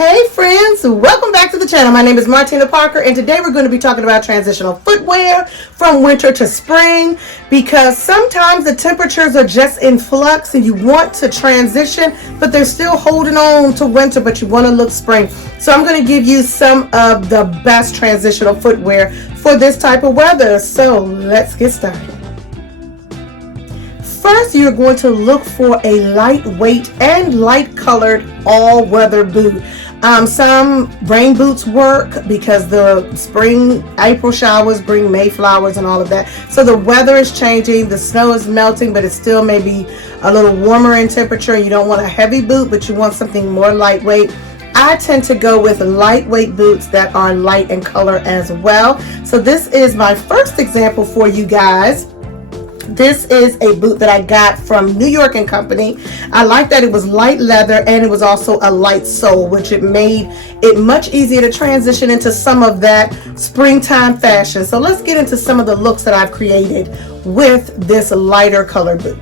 Hey friends, welcome back to the channel. My name is Martina Parker, and today we're going to be talking about transitional footwear from winter to spring, because sometimes the temperatures are just in flux and you want to transition, but they're still holding on to winter, but you want to look spring. So I'm going to give you some of the best transitional footwear for this type of weather. So let's get started. First, you're going to look for a lightweight and light colored all-weather boot. Some rain boots work because the spring, April showers bring Mayflowers and all of that. So the weather is changing, the snow is melting, but it still may be a little warmer in temperature. You don't want a heavy boot, but you want something more lightweight. I tend to go with lightweight boots that are light in color as well. So this is my first example for you guys. This is a boot that I got from New York & Company. I like that it was light leather and it was also a light sole, which it made it much easier to transition into some of that springtime fashion. So let's get into some of the looks that I've created with this lighter color boot.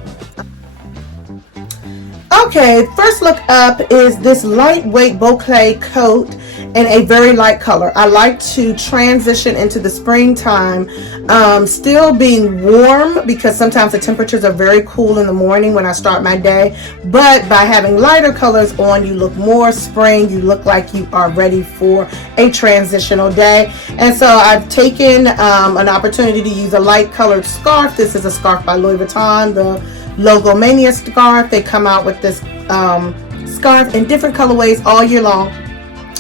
Okay, first look up is this lightweight boucle coat in a very light color. I like to transition into the springtime, still being warm, because sometimes the temperatures are very cool in the morning when I start my day, but by having lighter colors on, you look more spring. You look like you are ready for a transitional day. And so I've taken an opportunity to use a light colored scarf. This is a scarf by Louis Vuitton, the Logo Mania scarf. They come out with this scarf in different colorways all year long.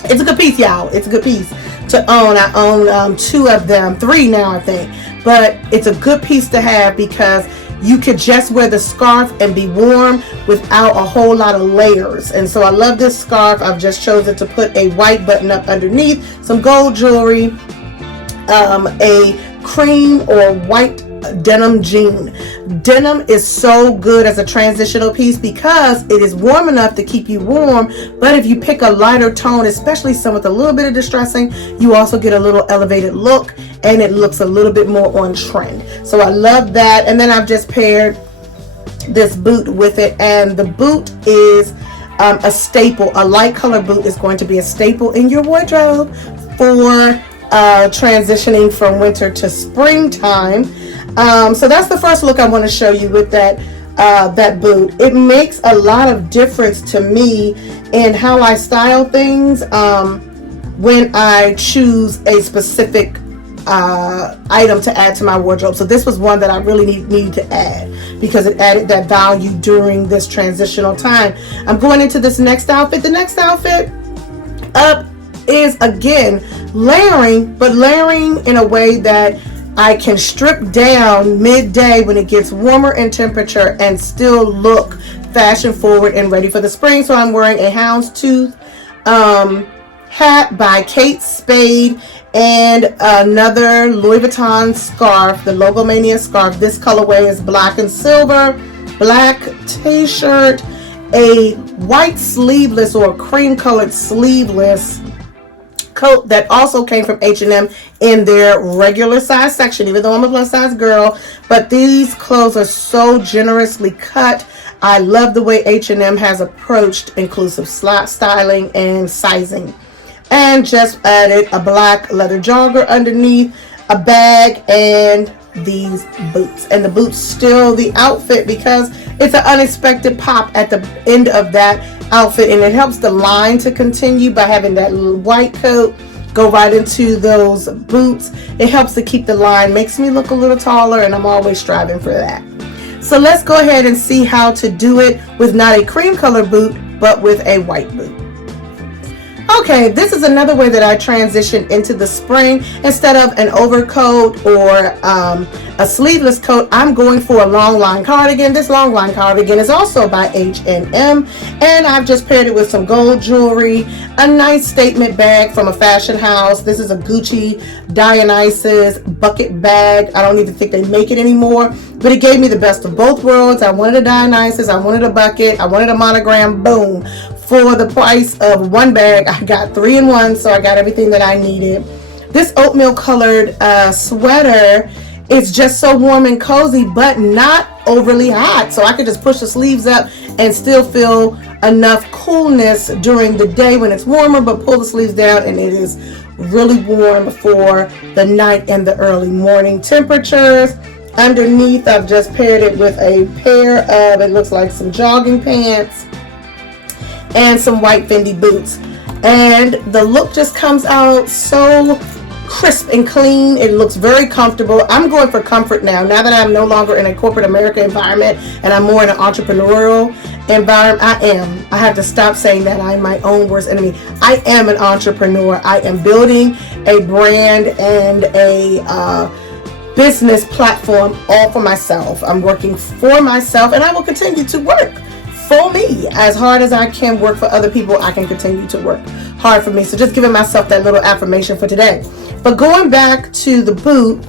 It's a good piece, y'all. It's a good piece to own. I own two of them, three now I think, but it's a good piece to have because you could just wear the scarf and be warm without a whole lot of layers. And so I love this scarf. I've just chosen to put a white button up underneath, some gold jewelry, a cream or white denim jean. Denim is so good as a transitional piece because it is warm enough to keep you warm, but if you pick a lighter tone, especially some with a little bit of distressing, you also get a little elevated look and it looks a little bit more on trend. So I love that. And then I've just paired this boot with it, and the boot is a staple. A light color boot is going to be a staple in your wardrobe for transitioning from winter to springtime. So that's the first look I want to show you with that boot. It makes a lot of difference to me in how I style things when I choose a specific item to add to my wardrobe. So this was one that I really need to add because it added that value during this transitional time. I'm going into this next outfit. The next outfit up is again layering, but layering in a way that I can strip down midday when it gets warmer in temperature and still look fashion forward and ready for the spring. So I'm wearing a houndstooth hat by Kate Spade and another Louis Vuitton scarf, the Logo Mania scarf. This colorway is black and silver, black t-shirt, a white sleeveless or cream colored sleeveless coat that also came from H&M in their regular size section, even though I'm a plus size girl. But these clothes are so generously cut. I love the way H&M has approached inclusive styling and sizing. And just added a black leather jogger underneath, a bag, and these boots. And the boots steal the outfit because it's an unexpected pop at the end of that outfit, and it helps the line to continue by having that white coat go right into those boots. It helps to keep the line, makes me look a little taller, and I'm always striving for that. So let's go ahead and see how to do it with not a cream color boot, but with a white boot. Okay, this is another way that I transition into the spring. Instead of an overcoat or a sleeveless coat, I'm going for a long line cardigan. This long line cardigan is also by H&M, and I've just paired it with some gold jewelry, a nice statement bag from a fashion house. This is a Gucci Dionysus bucket bag. I don't even think they make it anymore, but it gave me the best of both worlds. I wanted a Dionysus, I wanted a bucket, I wanted a monogram. Boom. For the price of one bag, I got 3 in 1, so I got everything that I needed. This oatmeal colored sweater it's just so warm and cozy, but not overly hot. So I could just push the sleeves up and still feel enough coolness during the day when it's warmer, but pull the sleeves down and it is really warm for the night and the early morning temperatures. Underneath, I've just paired it with a pair of, it looks like some jogging pants and some white Fendi boots. And the look just comes out so crisp and clean. It looks very comfortable. I'm going for comfort now that I'm no longer in a corporate America environment and I'm more in an entrepreneurial environment. I have to stop saying that I'm my own worst enemy. I am an entrepreneur. I am building a brand and a business platform all for myself. I'm working for myself, and I will continue to work for me. As hard as I can work for other people, I can continue to work hard for me. So just giving myself that little affirmation for today. But going back to the boot,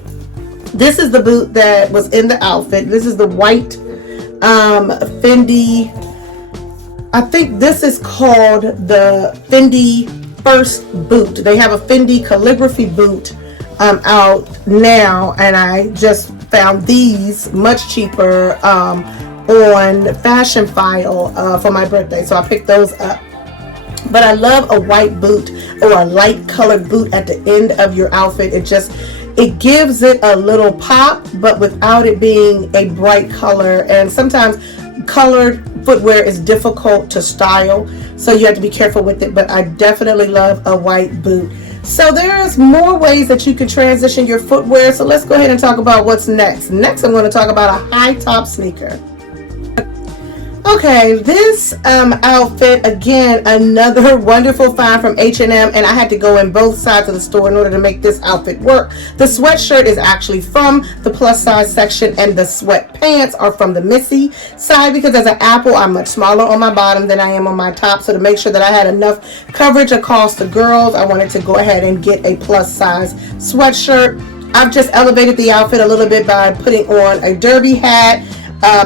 this is the boot that was in the outfit. This is the white Fendi. I think this is called the Fendi First boot. They have a Fendi calligraphy boot out now, and I just found these much cheaper on Fashion File for my birthday, so I picked those up. But I love a white boot or a light colored boot at the end of your outfit. It gives it a little pop, but without it being a bright color. And sometimes colored footwear is difficult to style, so you have to be careful with it. But I definitely love a white boot. So there's more ways that you can transition your footwear. So let's go ahead and talk about what's next. Next, I'm going to talk about a high top sneaker. Okay, this outfit, again, another wonderful find from H&M, and I had to go in both sides of the store in order to make this outfit work. The sweatshirt is actually from the plus size section, and the sweatpants are from the Missy side, because as an apple, I'm much smaller on my bottom than I am on my top. So to make sure that I had enough coverage across the girls, I wanted to go ahead and get a plus size sweatshirt. I've just elevated the outfit a little bit by putting on a derby hat.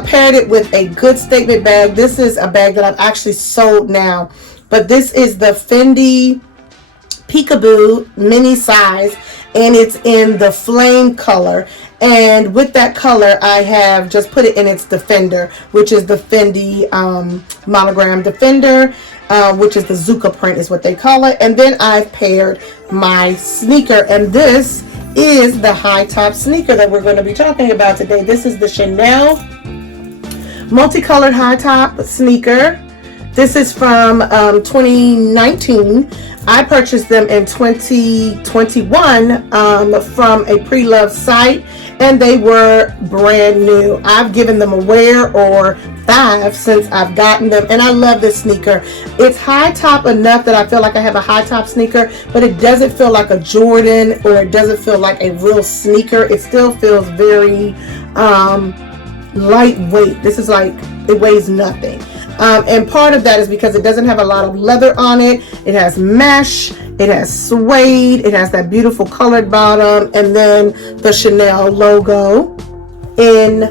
Paired it with a good statement bag. This is a bag that I've actually sold now, but this is the Fendi Peekaboo mini size, and it's in the flame color. And with that color, I have just put it in its Defender, which is the Fendi monogram Defender, which is the Zuka print is what they call it. And then I've paired my sneaker, and this is the high top sneaker that we're going to be talking about today. This is the Chanel multicolored high top sneaker. This is from 2019. I purchased them in 2021 from a pre-loved site, and they were brand new. I've given them a wear or 5 since I've gotten them, and I love this sneaker. It's high top enough that I feel like I have a high top sneaker, but it doesn't feel like a Jordan, or it doesn't feel like a real sneaker. It still feels very lightweight. This is like, it weighs nothing. And part of that is because it doesn't have a lot of leather on it. It has mesh, it has suede, it has that beautiful colored bottom, and then the Chanel logo in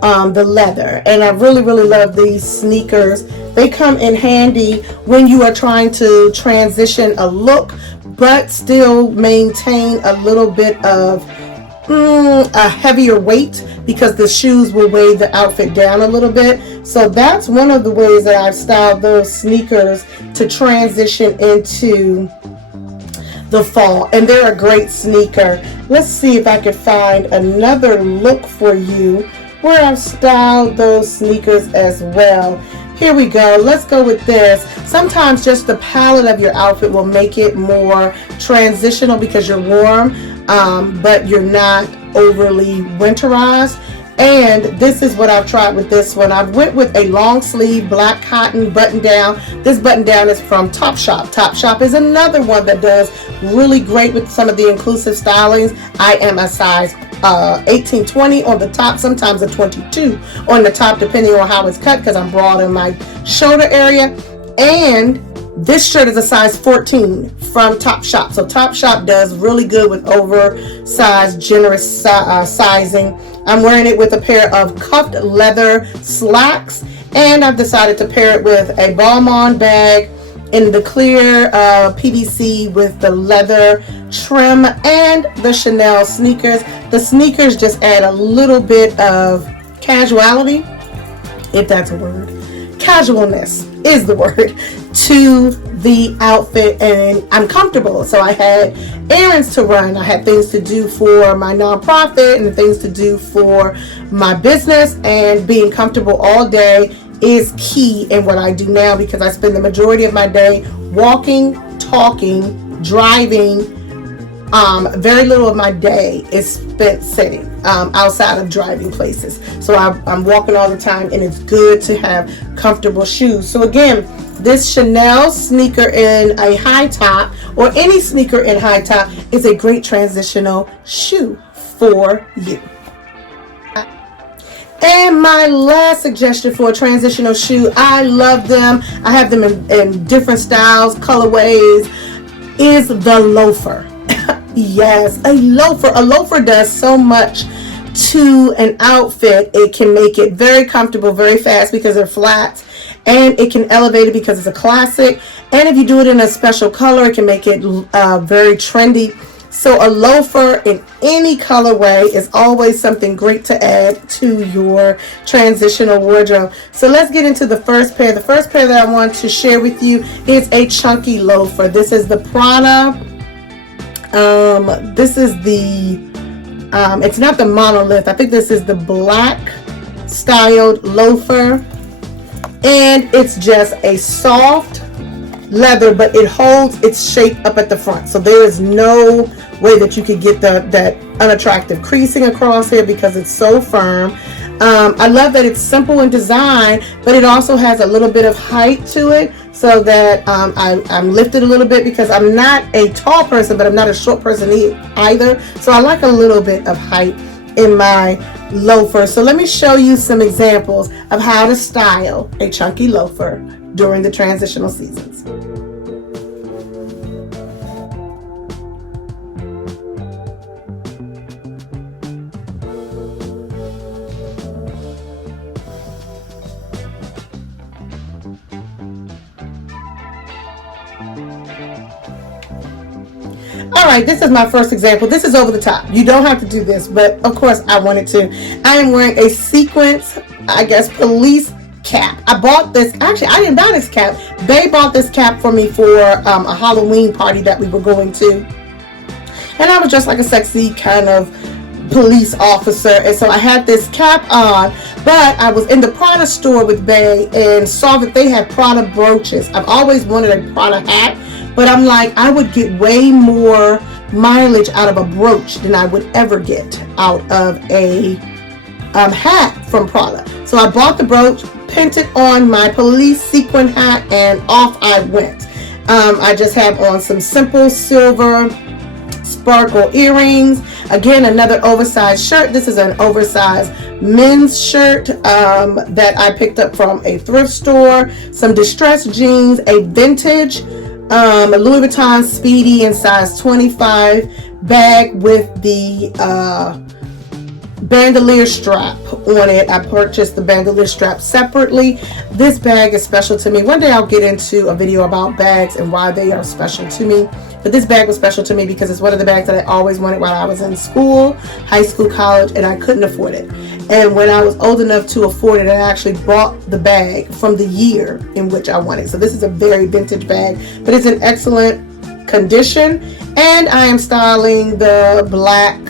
the leather. And I really love these sneakers. They come in handy when you are trying to transition a look, but still maintain a little bit of a heavier weight, because the shoes will weigh the outfit down a little bit. So that's one of the ways that I've styled those sneakers to transition into the fall, and they're a great sneaker. Let's see if I can find another look for you where I've styled those sneakers as well. Here we go. Let's go with this. Sometimes just the palette of your outfit will make it more transitional because you're warm, but you're not overly winterized. And this is what I've tried with this one. I went with a long sleeve black cotton button down. This button down is from Topshop. Topshop is another one that does really great with some of the inclusive stylings. I am a size 18-20 on the top, sometimes a 22 on the top, depending on how it's cut, because I'm broad in my shoulder area. And this shirt is a size 14 from Topshop. So Topshop does really good with oversized, generous sizing. I'm wearing it with a pair of cuffed leather slacks, and I've decided to pair it with a Balmain bag in the clear PVC with the leather trim, and the Chanel sneakers. The sneakers just add a little bit of casuality, if that's a word. Casualness is the word to the outfit, and I'm comfortable. So I had errands to run, I had things to do for my nonprofit and things to do for my business, and being comfortable all day is key in what I do now, because I spend the majority of my day walking, talking, driving. Very little of my day is spent sitting outside of driving places. So I'm walking all the time, and it's good to have comfortable shoes. So again, this Chanel sneaker in a high top, or any sneaker in high top, is a great transitional shoe for you. And my last suggestion for a transitional shoe, I love them, I have them in different styles, colorways, is the Loafer. Yes, a loafer. A loafer does so much to an outfit. It can make it very comfortable, very fast because they're flats, and it can elevate it because it's a classic. And if you do it in a special color, it can make it very trendy. So a loafer in any colorway is always something great to add to your transitional wardrobe. So let's get into the first pair. The first pair that I want to share with you is a chunky loafer. This is the Prada. This is the, it's not the monolith. I think this is the black styled loafer. And it's just a soft leather, but it holds its shape up at the front. So there is no way that you could get that unattractive creasing across here because it's so firm. I love that it's simple in design, but it also has a little bit of height to it, so that I'm lifted a little bit, because I'm not a tall person, but I'm not a short person either. So I like a little bit of height in my loafer. So let me show you some examples of how to style a chunky loafer during the transitional seasons. Alright, this is my first example. This is over the top. You don't have to do this, but of course I wanted to. I am wearing a sequence, I guess, police cap. I bought this, actually I didn't buy this cap. They bought this cap for me for a Halloween party that we were going to. And I was just like a sexy kind of police officer, and so I had this cap on, but I was in the Prada store with Bay and saw that they had Prada brooches. I've always wanted a Prada hat, but I'm like, I would get way more mileage out of a brooch than I would ever get out of a hat from Prada. So I bought the brooch, pinned it on my police sequin hat, and off I went. I just have on some simple silver sparkle earrings. Again, another oversized shirt. This is an oversized men's shirt that I picked up from a thrift store. Some distressed jeans, a vintage Louis Vuitton Speedy in size 25 bag with the bandolier strap on it. I purchased the bandolier strap separately. This bag is special to me. One day I'll get into a video about bags and why they are special to me. But this bag was special to me because it's one of the bags that I always wanted while I was in school, high school, college, and I couldn't afford it. And when I was old enough to afford it, I actually bought the bag from the year in which I wanted. So this is a very vintage bag, but it's in excellent condition. And I am styling the black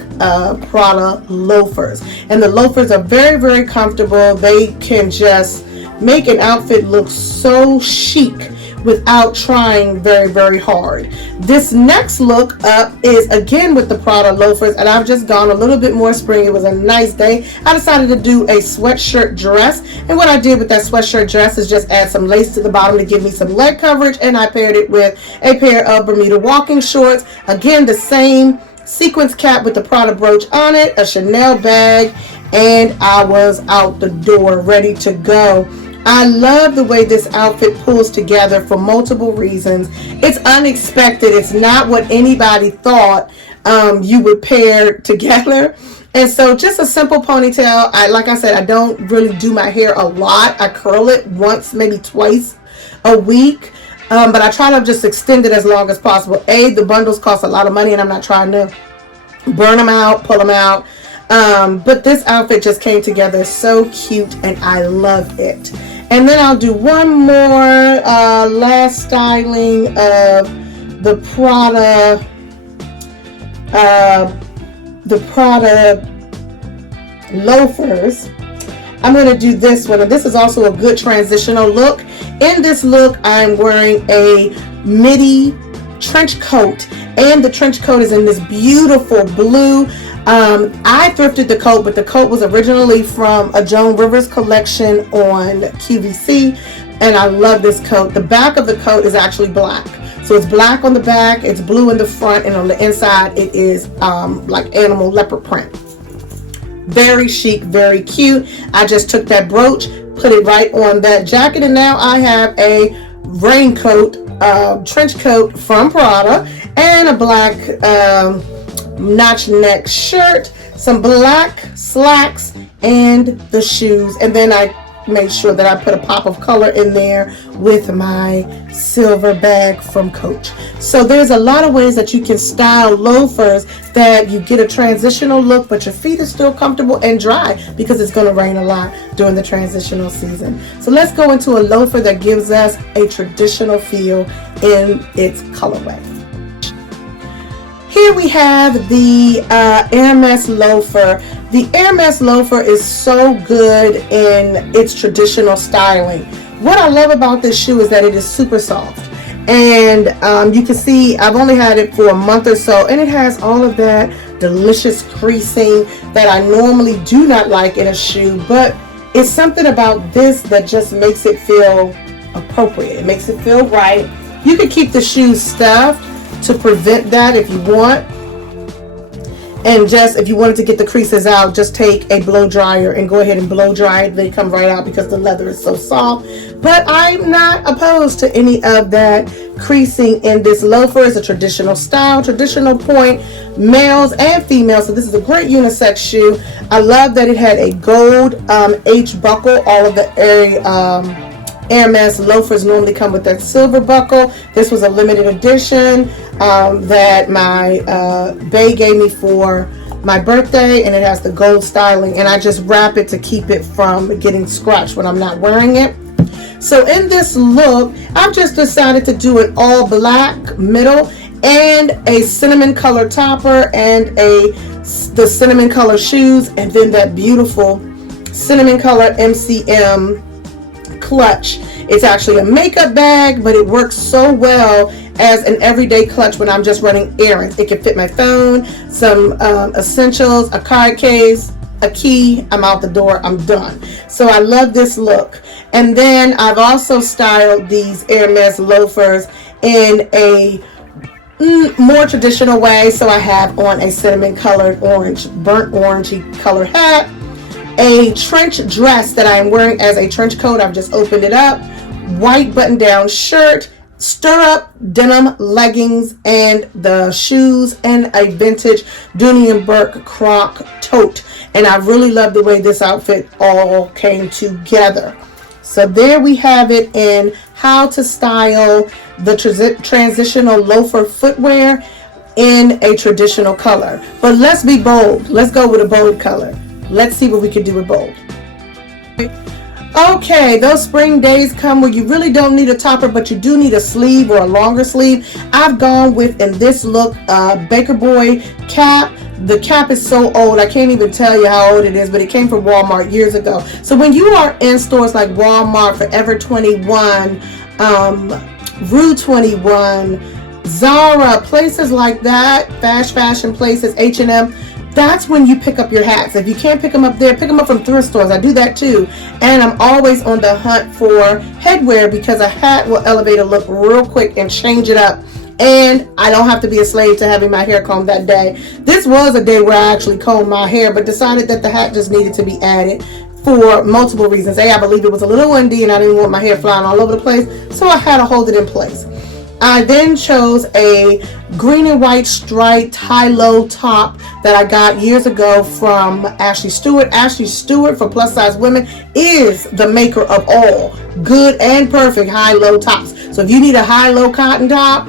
Prada loafers. And the loafers are very, very comfortable. They can just make an outfit look so chic without trying very, very hard. This next look up is again with the Prada loafers, and I've just gone a little bit more spring. It was a nice day. I decided to do a sweatshirt dress, and what I did with that sweatshirt dress is just add some lace to the bottom to give me some leg coverage, and I paired it with a pair of Bermuda walking shorts. Again, the same sequence cap with the Prada brooch on it, a Chanel bag, and I was out the door ready to go. I love the way this outfit pulls together for multiple reasons. It's unexpected. It's not what anybody thought you would pair together. And so just a simple ponytail. Like I said, I don't really do my hair a lot. I curl it once, maybe twice a week. But I try to just extend it as long as possible. The bundles cost a lot of money, and I'm not trying to burn them out, pull them out. But this outfit just came together so cute, and I love it. And then I'll do one more last styling of the Prada Loafers. I'm going to do this one, and this is also a good transitional look. In this look, I'm wearing a midi trench coat, and the trench coat is in this beautiful blue. I thrifted the coat, but the coat was originally from a Joan Rivers collection on QVC, and I love this coat. The back of the coat is actually black. So it's black on the back, it's blue in the front, and on the inside it is like animal leopard print. Very chic, very cute. I just took that brooch, put it right on that jacket, and now I have a raincoat, trench coat from Prada, and a black notch neck shirt, some black slacks, and the shoes. And then I made sure that I put a pop of color in there with my silver bag from Coach. So there's a lot of ways that you can style loafers that you get a transitional look, but your feet are still comfortable and dry, because it's going to rain a lot during the transitional season. So let's go into a loafer that gives us a traditional feel in its colorway. Here we have the Hermes loafer. The Hermes loafer is so good in its traditional styling. What I love about this shoe is that it is super soft. And you can see I've only had it for a month or so, and it has all of that delicious creasing that I normally do not like in a shoe. But it's something about this that just makes it feel appropriate. It makes it feel right. You can keep the shoes stuffed to prevent that if you want, and just if you wanted to get the creases out, just take a blow dryer and go ahead and blow dry it. They come right out because the leather is so soft. But I'm not opposed to any of that creasing in this loafer. It's a traditional style, traditional point, males and females. So this is a great unisex shoe. I love that it had a gold H buckle. All of the Hermes loafers normally come with that silver buckle. This was a limited edition that my bae gave me for my birthday, and it has the gold styling, and I just wrap it to keep it from getting scratched when I'm not wearing it. So in this look, I've just decided to do an all black middle and a cinnamon color topper and the cinnamon color shoes, and then that beautiful cinnamon color MCM clutch. It's actually a makeup bag, but it works so well as an everyday clutch when I'm just running errands. It can fit my phone, some essentials, a card case, a key. I'm out the door. I'm done. So I love this look. And then I've also styled these Hermes loafers in a more traditional way. So I have on a cinnamon colored orange, burnt orangey color hat, a trench dress that I am wearing as a trench coat. I've just opened it up, white button down shirt, stirrup denim leggings, and the shoes, and a vintage Dooney & Bourke croc tote. And I really love the way this outfit all came together. So there we have it in how to style the transitional loafer footwear in a traditional color. But let's be bold. Let's go with a bold color. Let's see what we can do with bold. Okay, those spring days come where you really don't need a topper, but you do need a sleeve or a longer sleeve. I've gone with, in this look, Baker Boy cap. The cap is so old, I can't even tell you how old it is, but it came from Walmart years ago. So when you are in stores like Walmart, Forever 21, Rue 21, Zara, places like that, fast fashion places, H&M, that's when you pick up your hats. If you can't pick them up there, pick them up from thrift stores. I do that too. And I'm always on the hunt for headwear, because a hat will elevate a look real quick and change it up. And I don't have to be a slave to having my hair combed that day. This was a day where I actually combed my hair, but decided that the hat just needed to be added for multiple reasons. I believe it was a little windy and I didn't want my hair flying all over the place, so I had to hold it in place. I then chose a green and white striped high-low top that I got years ago from Ashley Stewart. Ashley Stewart, for plus size women, is the maker of all good and perfect high-low tops. So if you need a high-low cotton top,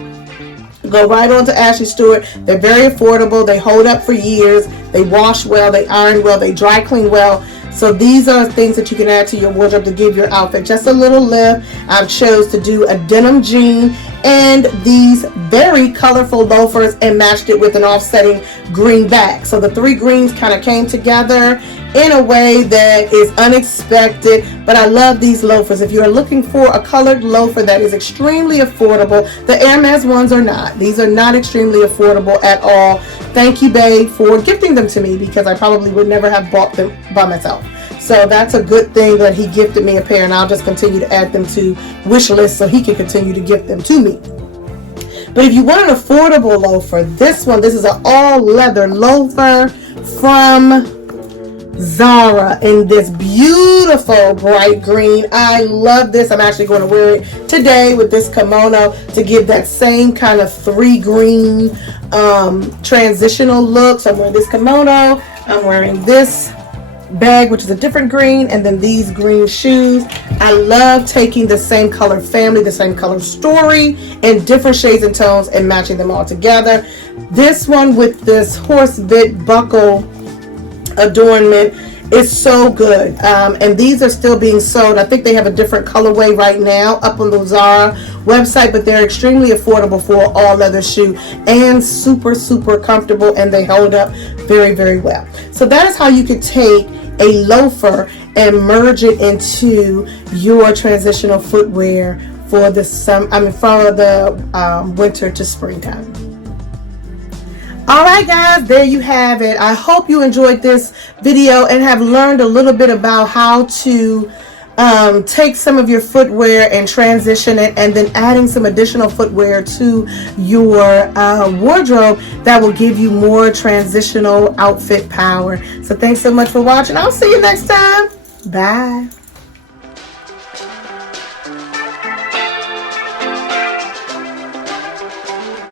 go right on to Ashley Stewart. They're very affordable. They hold up for years. They wash well. They iron well. They dry clean well. So these are things that you can add to your wardrobe to give your outfit just a little lift. I chose to do a denim jean and these very colorful loafers and matched it with an offsetting green back. So the three greens kind of came together in a way that is unexpected, but I love these loafers. If you're looking for a colored loafer that is extremely affordable, the Hermes ones are not. These are not extremely affordable at all. Thank you, babe, for gifting them to me because I probably would never have bought them by myself. So that's a good thing that he gifted me a pair, and I'll just continue to add them to wish list so he can continue to gift them to me. But if you want an affordable loafer, this is an all leather loafer from Zara in this beautiful bright green. I love this. I'm actually going to wear it today with this kimono to give that same kind of three green transitional look. So I'm wearing this kimono, I'm wearing this bag, which is a different green, and then these green shoes. I love taking the same color family, the same color story in different shades and tones and matching them all together. This one with this horse bit buckle adornment is so good, and these are still being sold. I think they have a different colorway right now up on the Zara website, but they're extremely affordable for an all leather shoe and super comfortable, and they hold up very well. So that is how you could take a loafer and merge it into your transitional footwear for the winter to springtime. Alright guys, there you have it. I hope you enjoyed this video and have learned a little bit about how to take some of your footwear and transition it, and then adding some additional footwear to your wardrobe that will give you more transitional outfit power. So thanks so much for watching. I'll see you next time. Bye.